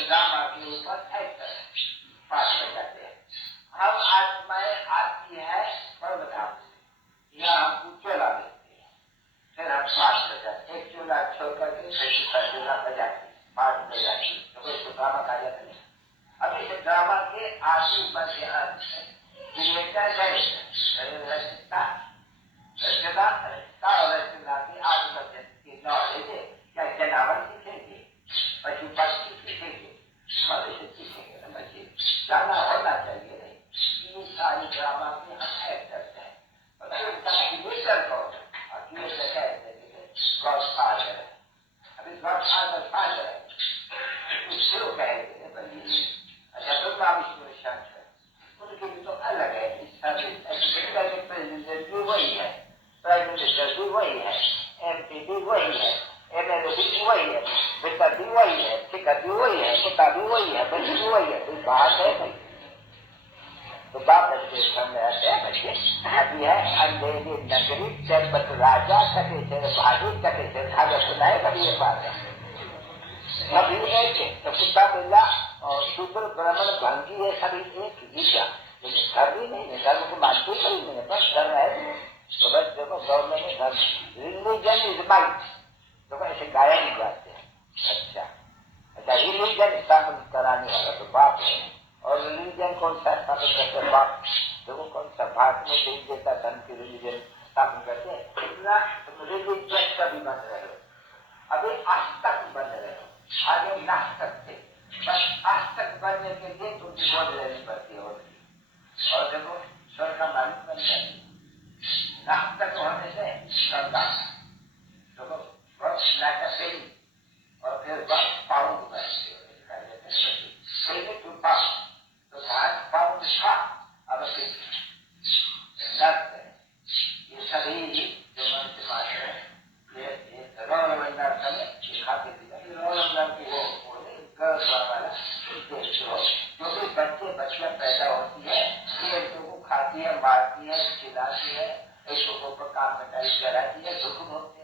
Drama के ऊपर actor पाठ कर जाते हैं। हम आत्माएं आती है पर्वधाम से, या हम चोला देते हैं, फिर हम पाठ कर जाते हैं। एक चोला छोड़ करके फिर दूसरा चोला बजाते पाठ बजाते, तो कोई ड्रामा का जाता नहीं। अब इस ड्रामा के आदि मध्य अंत क्रिएटर नॉलेज क्या जनावर सीखेंगे, पशु पक्षी सीखेंगे, मनुष्य सीखेंगे, समझिए जाना होना चाहिए नहीं। ये सारी ड्रामा में हम एक्टर्स हैं, और क्रिएटर कौन है? और क्रिएटर कहते हैं गॉडफादर है। अभी गॉडफादर फादर है, उसको कहेंगे भाई अच्छा तो नाम इसमें शक है, उनके भी तो अलग है। प्रेसिडेंट भी वही है, प्राइम मिनिस्टर भी वही है, MP भी वही है, MLA भी वही है, बेटा भी वही है, टिका भी वही है, कुत्ता भी वही है, बच्ची भी वही है। कोई बात है भाई? तो बाप बच्चे सामने आते हैं बच्चे। अभी है अंधेरी नगरी चरपत राजा सके थे भागी सके थे, भागा सुनाए कभी ये बात है? सभी एक है, तो कुत्ता बिल्ला और शूद्र ब्राह्मण भंगी है, सभी एक ही क्या? लेकिन धर्म नहीं है, धर्म को मानते ही नहीं है, बस धर्म है तो बस देखो गवर्नमेंट में धर्म रिलीजन इज माइट, तो ऐसे गाया नहीं जाते हैं। अच्छा रिलीजन स्थापन कराने वाला तो बाप है, और रिलीजन कौन सा स्थापन करते बाप? देखो कौन सा भारत में देश देता धर्म की रिलीजन स्थापन करते हैं, इतना रिलीजियस कभी बन रहे हो, अभी आस्तिक बन रहे हो, आगे नास्तिक थे, बस आस्तिक बनने के लिए तुमको बोल लेनी पड़ती है। और देखो स्वर्ग का मालिक बन जाए नास्तिक होने से स्वर्ग देखो बस लाइक और फिर बस पाउंड बनते तो धान पाउंड था। अब ये सभी जो मनुष्य मात्र है ये रौन भंडार समय खाते थे, रौन भंडार की वो वाला जो भी बच्चियां पैदा होती है ये को खाती है, मारती है, खिलाती है, एक को काम कटाई कराती है, दुख होते